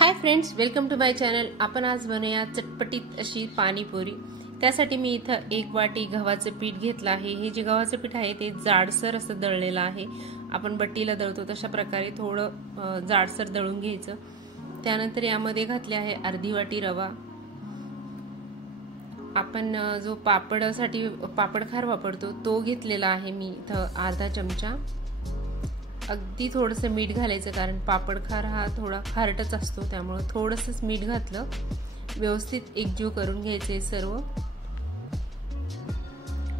High friends, welcome to my channel. आपण आज बनवूया चटपटीत अशी पाणीपुरी। त्यासाठी मी इथं 1 वाटी गव्हाचं पीठ घेतलं आहे। हे जे गव्हाचं पीठ आहे ते जाडसर असं दळलेलं आहे। आपण बट्टीला दळतो तशा प्रकारे थोडं जाडसर दळून घ्यायचं। त्यानंतर यामध्ये घातले आहे अर्धी वाटी रवा। आपण जो पापडसाठी पापडखार वापरतो तो घेतलेला आहे मी इथं अर्धा चमचा। अगदी थोडंसं मीठ घालायचं, कारण पापडखार हा थोडा खारटच असतो, त्यामुळे थोडंसं मीठ घातलं। व्यवस्थित एकजीव करून घ्यायचे सर्व।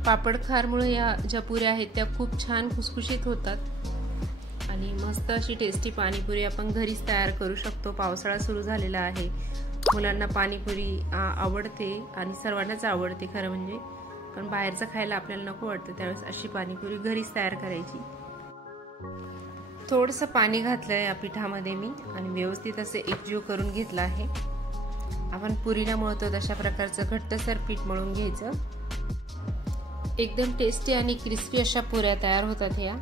पापडखारमुळे या ज्या पुऱ्या आहेत त्या खूप छान खुसखुशीत होतात आणि मस्त अशी टेस्टी पाणीपुरी आपण घरीच तयार करू शकतो। पावसाळा सुरू झालेला आहे, मुलांना पाणीपुरी आवडते आणि सर्वांनाच आवडते खरं म्हणजे, पण बाहेरचं खायला आपल्याला नको वाटतं, त्यावेळेस अशी पाणीपुरी घरीच तयार करायची। थोडंसं पाणी घातलंय या पिठामध्ये मी आणि व्यवस्थित असं एकजीव करून घेतलं आहे। आपण पुरीला मळतो तशा प्रकारचं घट्टसर पीठ मळून घ्यायचं। एकदम टेस्टी आणि क्रिस्पी अशा पुऱ्या तयार होतात। या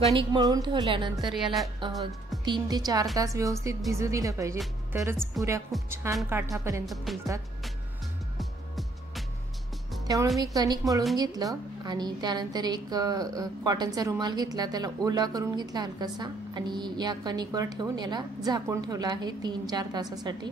कणिक मळून ठेवल्यानंतर याला 3 ते 4 तास व्यवस्थित भिजू दिलं पाहिजे, तरच पुऱ्या खूप छान काठापर्यंत फुलतात। त्यामुळे मी कणिक मळून घेतलं आणि त्यानंतर एक कॉटनचा रुमाल घेतला, त्याला ओला करून घेतला हलकासा आणि या कणिकवर ठेवून याला झाकून ठेवलं आहे 3-4 तासासाठी।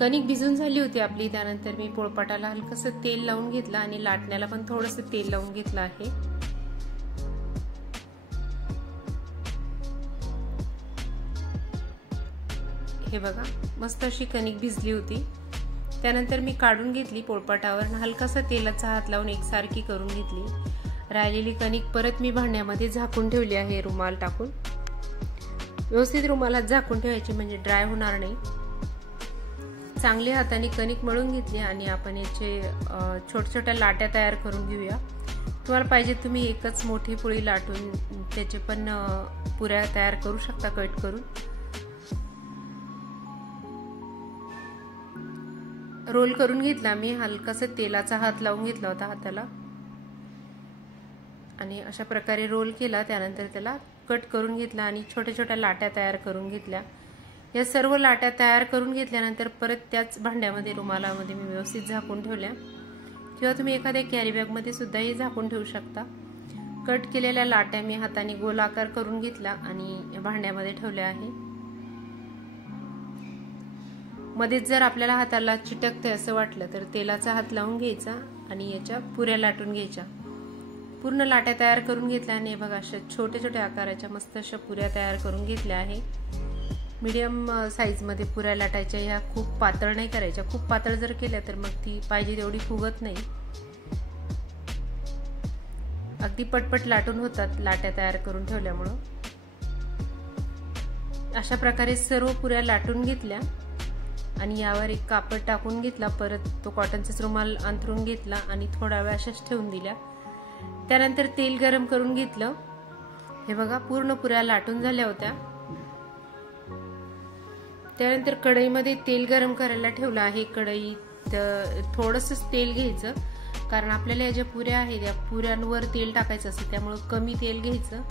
कणिक भिजून झाली होती आपली। त्यानंतर मी पोळपाटाला हलकसं तेल लावून घेतलं आणि लाटण्याला पण थोडंसं तेल लावून घेतलं आहे। हे बघा, मस्त अशी कणिक भिजली होती। त्यानंतर मी काढून घेतली पोळपाटावर, हलकासा तेलाचा हात लावून एकसारखी करून घेतली। राहिलेली कणिक परत मी भांड्यामध्ये झाकून ठेवली आहे रुमाल टाकून। व्यवस्थित रुमालात झाकून ठेवायची म्हणजे ड्राय होणार नाही। चांगल्या हाताने कणिक मळून घेतली आणि आपण याचे छोट्या छोट्या लाट्या तयार करून घेऊया। तुम्हाला पाहिजे तुम्ही एकच मोठी पोळी लाटून त्याचे पण पुऱ्या तयार करू शकता कट करून। रोल करून घेतला मी, हलकासा तेलाचा हात लावून घेतला होता हाताला आणि अशा प्रकारे रोल केला। त्यानंतर त्याला कट करून घेतला आणि छोट्या छोट्या लाट्या तयार करून घेतल्या। या सर्व लाट्या तयार करून घेतल्यानंतर परत त्याच भांड्यामध्ये रुमालामध्ये मी व्यवस्थित झाकून ठेवल्या, किंवा तुम्ही एखाद्या कॅरी बॅगमध्ये सुद्धा हे झाकून ठेवू शकता। कट केलेल्या लाट्या मी हाताने गोलाकार करून घेतला आणि भांड्यामध्ये ठेवल्या आहे। मध्येच जर आपल्याला हाताला चिटकते असं वाटलं तर तेलाचा हात लावून घ्यायचा आणि याच्या पुऱ्या लाटून घ्यायच्या। पूर्ण लाट्या तयार करून घेतल्या आणि बघा अशा छोट्या छोट्या आकाराच्या मस्त अशा पुऱ्या तयार करून घेतल्या आहे। मीडियम साईज मध्ये पुऱ्या लाटायच्या। ह्या खूप पातळ नाही करायच्या, खूप पातळ जर केल्या तर मग ती पाहिजे तेवढी फुगत नाही। अगदी पटपट लाटून होतात लाट्या तयार करून ठेवल्यामुळं। अशा प्रकारे सर्व पुऱ्या लाटून घेतल्या आणि यावर एक कापड टाकून घेतला, परत तो कॉटनचा रुमाल अंथरून घेतला आणि थोडा वेळ अशाच ठेवून दिल्या। त्यानंतर तेल गरम करून घेतलं। हे बघा, पूर्ण पुऱ्या लाटून झाल्या होत्या। त्यानंतर कढईमध्ये तेल गरम करायला ठेवलं आहे। कढईत थोडंसं तेल घ्यायचं, कारण आपल्याला या ज्या पुऱ्या आहेत या पुऱ्यांवर तेल टाकायचं असतं, त्यामुळे कमी तेल घ्यायचं।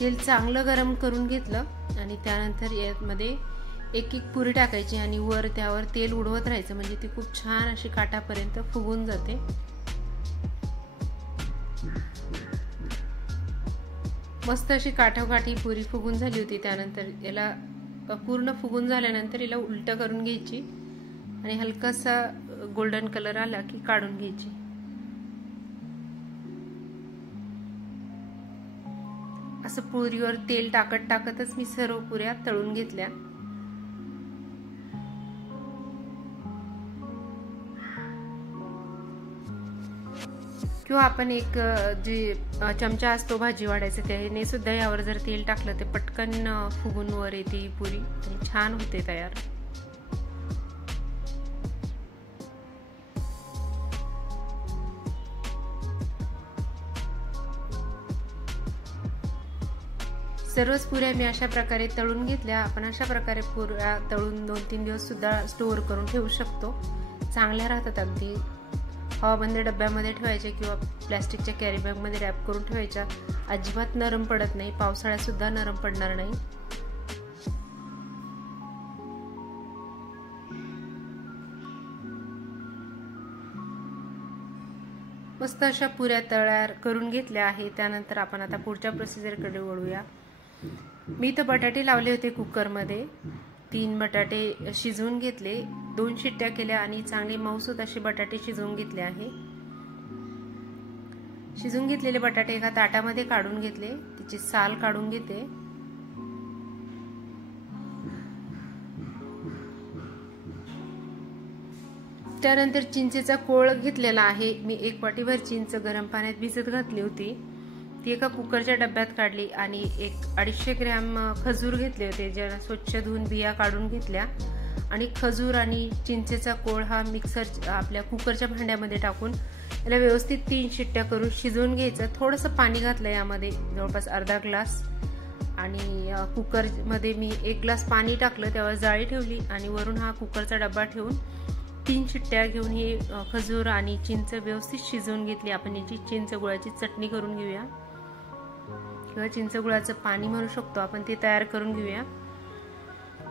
तेल चांगलं गरम करून घेतलं आणि त्यानंतर यामध्ये एक एक पुरी टाकायची आणि वर त्यावर तेल उडवत राहायचं, म्हणजे ती खूप छान अशी काठापर्यंत फुगून जाते। मस्त अशी काठोकाठी पुरी फुगून झाली होती। त्यानंतर याला पूर्ण फुगून झाल्यानंतर याला उलट करून घ्यायची आणि हलकासा गोल्डन कलर आला की काढून घ्यायची। असं पुरीवर तेल टाकत टाकतच मी सर्व पुऱ्या तळून घेतल्या। किंवा आपण एक जे चमचा असतो भाजी वाढायचा त्याने सुद्धा यावर जर तेल टाकलं ते पटकन फुगून वर येते ही पुरी आणि छान होते तयार। सर्वच पुऱ्या मी अशा प्रकारे तळून घेतल्या। आपण अशा प्रकारे पुऱ्या तळून 2-3 दिवस सुद्धा स्टोअर करून ठेवू शकतो। चांगल्या राहतात अगदी. हवाबंद डब्यामध्ये ठेवायच्या किंवा प्लॅस्टिकच्या कॅरी बॅगमध्ये रॅप करून ठेवायच्या. अजिबात नरम पडत नाही, पावसाळ्यात सुद्धा नरम पडणार नाही. मस्त अशा पुऱ्या तयार करून घेतल्या आहे. त्यानंतर आपण आता पुढच्या प्रोसिजरकडे वळूया. मी तर बटाटे लावले होते कुकरमध्ये. 3 बटाटे शिजवून घेतले, 2 शिट्ट्या केल्या आणि चांगले मऊसूत असे बटाटे शिजवून घेतले आहे. शिजवून घेतलेले बटाटे एका ताटामध्ये काढून घेतले, त्याची साल काढून घेते. त्यानंतर चिंचेचा कोळ घेतलेला आहे. मी 1 वाटीभर चिंच गरम पाण्यात भिजत घातली होती, ती एका कुकरच्या डब्यात काढली आणि 250 ग्रॅम खजूर घेतले होते, ज्याला स्वच्छ धुवून बिया काढून घेतल्या. आणि खजूर आणि चिंचेचा कोळ हा मिक्सर आपल्या कुकरच्या भांड्यामध्ये टाकून याला व्यवस्थित 3 शिट्ट्या करून शिजवून घ्यायचं. थोडंसं पाणी घातलं यामध्ये, जवळपास अर्धा ग्लास. आणि कुकरमध्ये मी 1 ग्लास पाणी टाकलं, त्यावर जाळी ठेवली आणि वरून हा कुकरचा डब्बा ठेवून 3 शिट्ट्या घेऊन ही खजूर आणि चिंच व्यवस्थित शिजवून घेतली. आपण याची चिंच गुळाची चटणी करून घेऊया किंवा चिंच गुळाचं पाणी म्हणू शकतो आपण, ते तयार करून घेऊया.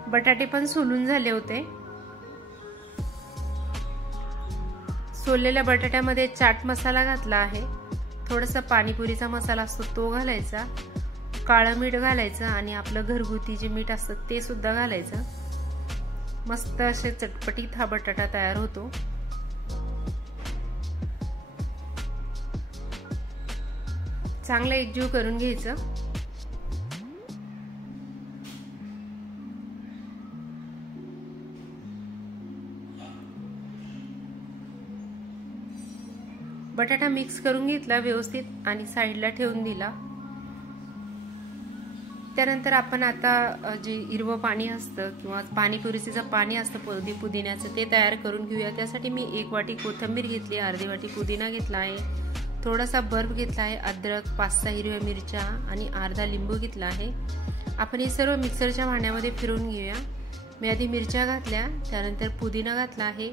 बटाटे पण सोलून झाले होते. सोललेल्या बटाट्यामध्ये चाट मसाला घातला आहे, थोडासा पाणीपुरीचा मसाला असतो तो घालायचा, काळं मीठ घालायचं आणि आपलं घरगुती जे मीठ असतं ते सुद्धा घालायचं. मस्त असे चटपटीत हा बटाटा तयार होतो. चांगलं एकजीव करून घ्यायचं. बटाटा मिक्स करून घेतला व्यवस्थित आणि साईडला ठेवून दिला. त्यानंतर आपण आता जे हिरवं पाणी असतं किंवा पाणीपुरीचं जे पाणी असतं पुदिन्याचं ते तयार करून घेऊया. त्यासाठी मी 1 वाटी कोथिंबीर घेतली, अर्धी वाटी पुदिना घेतला आहे, थोडासा बर्फ घेतला आहे, अद्रक, 5-6 हिरव्या मिरच्या आणि अर्धा लिंबू घेतला आहे. आपण हे सर्व मिक्सरच्या भांड्यामध्ये फिरवून घेऊया. मी आधी मिरच्या घातल्या, त्यानंतर पुदिना घातला आहे,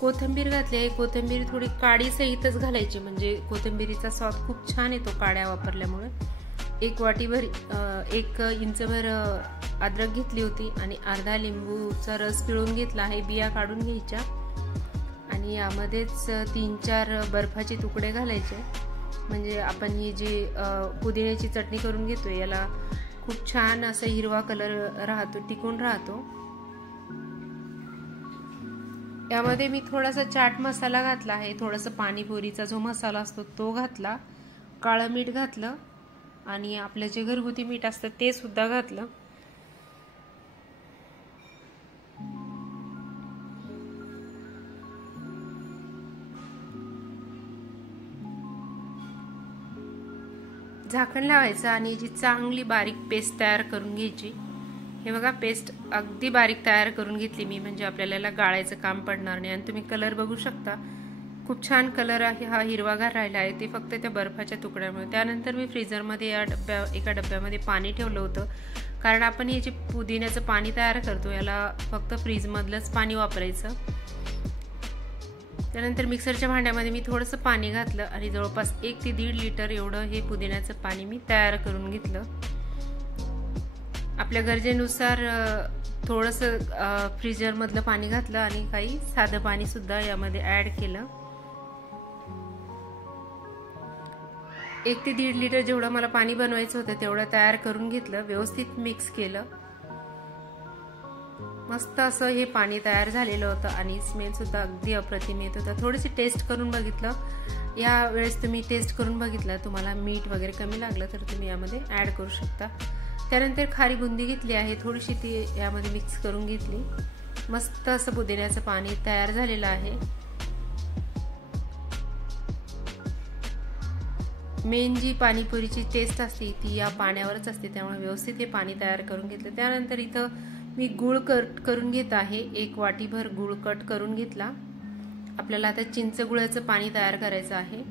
कोथिंबीर घातली आहे. कोथिंबीर थोडी काडी सहितच घालायची, म्हणजे कोथिंबीरीचा स्वाद खूप छान येतो काड्या वापरल्यामुळे. 1 वाटीभर 1 इंचभर अद्रक घेतली होती आणि अर्धा लिंबूचा रस पिळून घेतला आहे, बिया काढून घ्यायच्या. आणि यामध्येच 3-4 बर्फाचे तुकडे घालायचे, म्हणजे आपण ही जी पुदिन्याची चटणी करून घेतोय याला खूप छान असा हिरवा कलर राहतो, टिकून राहतो. यामध्ये मी थोडासा चाट मसाला घातला आहे, थोडासा पाणीपुरीचा जो मसाला असतो तो घातला, काळं मीठ घातलं आणि आपलं जे घरगुती मीठ असतं ते सुद्धा घातलं. झाकण लावायचं आणि याची चांगली बारीक पेस्ट तयार करून घ्यायची. हे बघा, पेस्ट अगदी बारीक तयार करून घेतली मी, म्हणजे आपल्याला याला गाळायचं काम पडणार नाही. आणि तुम्ही कलर बघू शकता, खूप छान कलर आहे हा, हिरवागार राहिला आहे, ते फक्त त्या बर्फाच्या तुकड्यामुळे. त्यानंतर मी फ्रीजरमध्ये एका डब्यामध्ये पाणी ठेवलं होतं, कारण आपण हे जे पुदिन्याचं पाणी तयार करतो याला फक्त फ्रीजमधलंच पाणी वापरायचं. त्यानंतर मिक्सरच्या भांड्यामध्ये मी थोडंसं पाणी घातलं आणि जवळपास 1 ते 1.5 लिटर एवढं हे पुदिन्याचं पाणी मी तयार करून घेतलं. आपल्या गरजेनुसार थोडंसं फ्रीजरमधलं पाणी घातलं आणि काही साधं पाणी सुद्धा यामध्ये ॲड केलं. 1 ते 1.5 लिटर जेवढं मला पाणी बनवायचं होतं तेवढं तयार करून घेतलं, व्यवस्थित मिक्स केलं. मस्त असं हे पाणी तयार झालेलं होतं आणि स्मेल सुद्धा अगदी अप्रतिम येत होता. थोडीशी टेस्ट करून बघितलं, या वेळेस तुम्ही टेस्ट करून बघितलं, तुम्हाला मीठ वगैरे कमी लागलं तर तुम्ही यामध्ये ॲड करू शकता. त्यानंतर खारी बुंदी घेतली आहे, थोडीशी ती यामध्ये मिक्स करून घेतली. मस्त असं पुदिन्याचं पाणी तयार झालेलं आहे. मेन जी पाणीपुरीची टेस्ट असते ती या पाण्यावरच असते, त्यामुळे व्यवस्थित हे पाणी तयार करून घेतलं. त्यानंतर इथं मी गूळ कट करून घेत आहे, 1 वाटीभर गूळ कट करून घेतला. आपल्याला आता चिंच गुळाचं पाणी तयार करायचं आहे.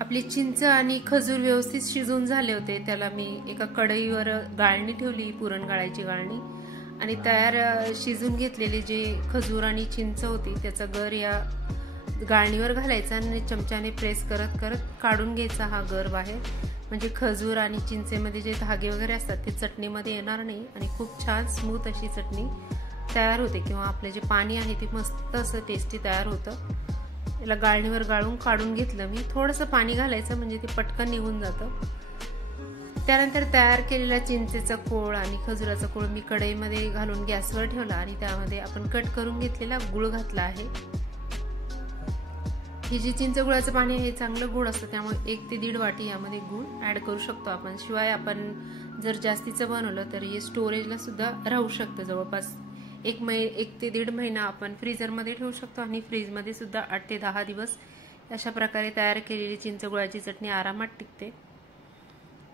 आपली चिंच आणि खजूर व्यवस्थित शिजून झाले होते, त्याला मी एका कढईवर गाळणी ठेवली, पुरण गाळायची गाळणी, आणि तयार शिजून घेतलेले जे खजूर आणि चिंच होती त्याचा गर या गाळणीवर घालायचा आणि चमच्याने प्रेस करत करत काढून घ्यायचा हा गर बाहेर. म्हणजे खजूर आणि चिंचेमध्ये जे धागे वगैरे असतात ते चटणीमध्ये येणार नाही आणि खूप छान स्मूथ अशी चटणी तयार होते किंवा आपले जे पाणी आहे ते मस्त असं टेस्टी तयार होतं. याला गाळणीवर गाळून काढून घेतलं मी. थोडंसं पाणी घालायचं म्हणजे ते पटकन निघून जातं. त्यानंतर तयार केलेला चिंचेचा कोळ आणि खजुराचा कोळ मी कढईमध्ये घालून गॅसवर ठेवला आणि त्यामध्ये आपण कट करून घेतलेला गुळ घातला आहे. हे जे चिंच गुळाचं पाणी आहे चांगलं गुळ असतं त्यामुळे 1 ते 1.5 वाटी यामध्ये गुळ ऍड करू शकतो आपण. शिवाय आपण जर जास्तीचं बनवलं तर हे स्टोरेजला सुद्धा राहू शकतं. जवळपास 1 ते 1.5 महिना आपण फ्रीजरमध्ये ठेवू शकतो आणि फ्रीजमध्ये सुद्धा 8 ते 10 दिवस अशा प्रकारे तयार केलेली चिंच गुळाची चटणी आरामात टिकते.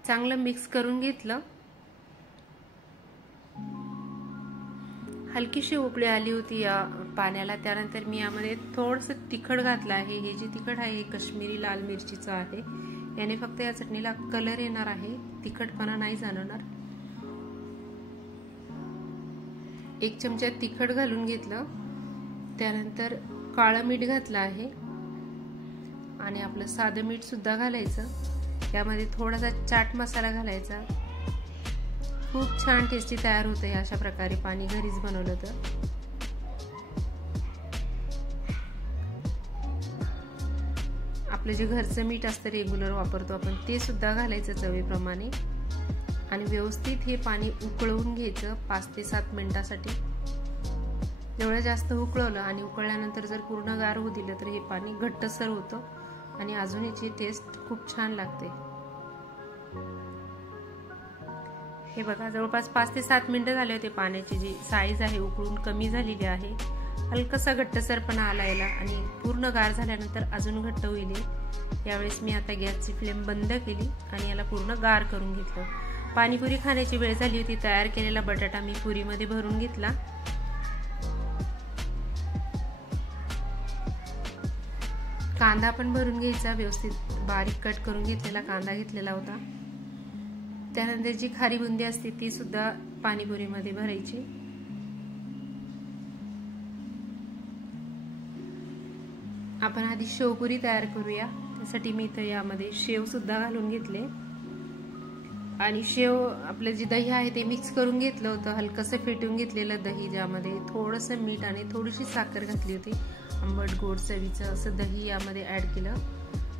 चांगलं मिक्स करून घेतलं. हलकीशी उकळी आली होती या पाण्याला. त्यानंतर मी यामध्ये थोडंसं तिखट घातलं आहे. हे जे तिखट आहे हे काश्मीरी लाल मिरचीचं आहे. याने फक्त या चटणीला कलर येणार आहे, तिखटपणा नाही जाणवणार. 1 चमचा तिखट घालून घेतलं. त्यानंतर काळं मीठ घातलं आहे आणि आपलं साधं मीठ सुद्धा घालायचं. यामध्ये थोडासा चाट मसाला घालायचा. खूप छान टेस्टी तयार होते अशा प्रकारे पाणी घरीच बनवलं तर. आपलं जे घरचं मीठ असतं रेग्युलर वापरतो आपण ते सुद्धा घालायचं चवीप्रमाणे आणि व्यवस्थित हे पाणी उकळवून घ्यायचं 5 ते 7 मिनिटासाठी. जेवढं जास्त उकळवलं आणि उकळल्यानंतर जर पूर्ण गार होऊ दिलं तर हे पाणी घट्टसर होतं आणि अजून याची टेस्ट खूप छान लागते. हे बघा जवळपास 5 ते 7 मिनिटं झाले होते. पाण्याची जी साईज आहे उकळून कमी झालेली आहे. हलकासा घट्टसरपणा आला याला आणि पूर्ण गार झाल्यानंतर अजून घट्ट होईल. यावेळेस मी आता गॅसची फ्लेम बंद केली आणि याला पूर्ण गार करून घेतलं. पाणीपुरी खाण्याची वेळ झाली होती. तयार केलेला बटाटा मी पुरीमध्ये भरून घेतला. कांदा पण भरून घ्यायचा. व्यवस्थित बारीक कट करून घेतलेला कांदा घेतलेला होता. त्यानंतर जी खारी बुंदी असते ती सुद्धा पाणीपुरीमध्ये भरायची. आपण आधी शेवपुरी तयार करूया. त्यासाठी मी इथं यामध्ये शेव सुद्धा घालून घेतले आणि शेव आपलं जे दही आहे ते मिक्स करून घेतलं होतं. हलकसं फेटून घेतलेलं दही ज्यामध्ये थोडंसं मीठ आणि थोडीशी साखर घातली होती. आंबट गोड चवीचं असं दही यामध्ये ऍड केलं.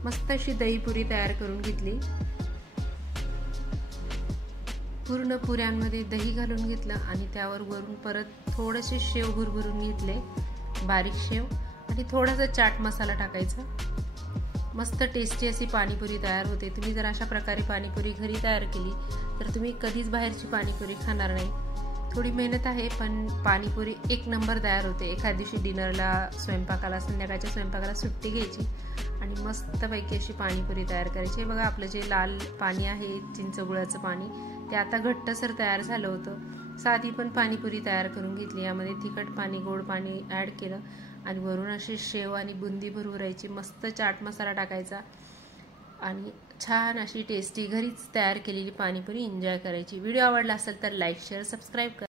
मस्त अशी दहीपुरी तयार करून घेतली. पूर्ण पुऱ्यांमध्ये दही घालून घेतलं आणि त्यावर वरून परत थोडेसे शेव भुरभरून घेतले, बारीक शेव, आणि थोडासा चाट मसाला टाकायचा. मस्त टेस्टी अशी पाणीपुरी तयार होते. तुम्ही जर अशा प्रकारे पाणीपुरी घरी तयार केली तर तुम्ही कधीच बाहेरची पाणीपुरी खाणार नाही. थोडी मेहनत आहे पण पाणीपुरी 1 नंबर तयार होते. एखाद्या दिवशी डिनरला, स्वयंपाकाला, संध्याकाळच्या स्वयंपाकाला सुट्टी घ्यायची आणि मस्तपैकी अशी पाणीपुरी तयार करायची. बघा आपलं जे लाल पाणी आहे चिंच गुळाचं पाणी ते आता घट्टसर तयार झालं होतं. साधी पण पाणीपुरी तयार करून घेतली. यामध्ये तिखट पाणी, गोड पाणी ऍड केलं आणि वरून अशी शेव आणि बुंदी भरभरायची. मस्त चाट मसाला टाकायचा आणि छान अशी टेस्टी घरीच तयार केलेली पाणीपुरी एन्जॉय करायची. व्हिडिओ आवडला असेल तर लाईक, शेअर, सबस्क्राईब करा.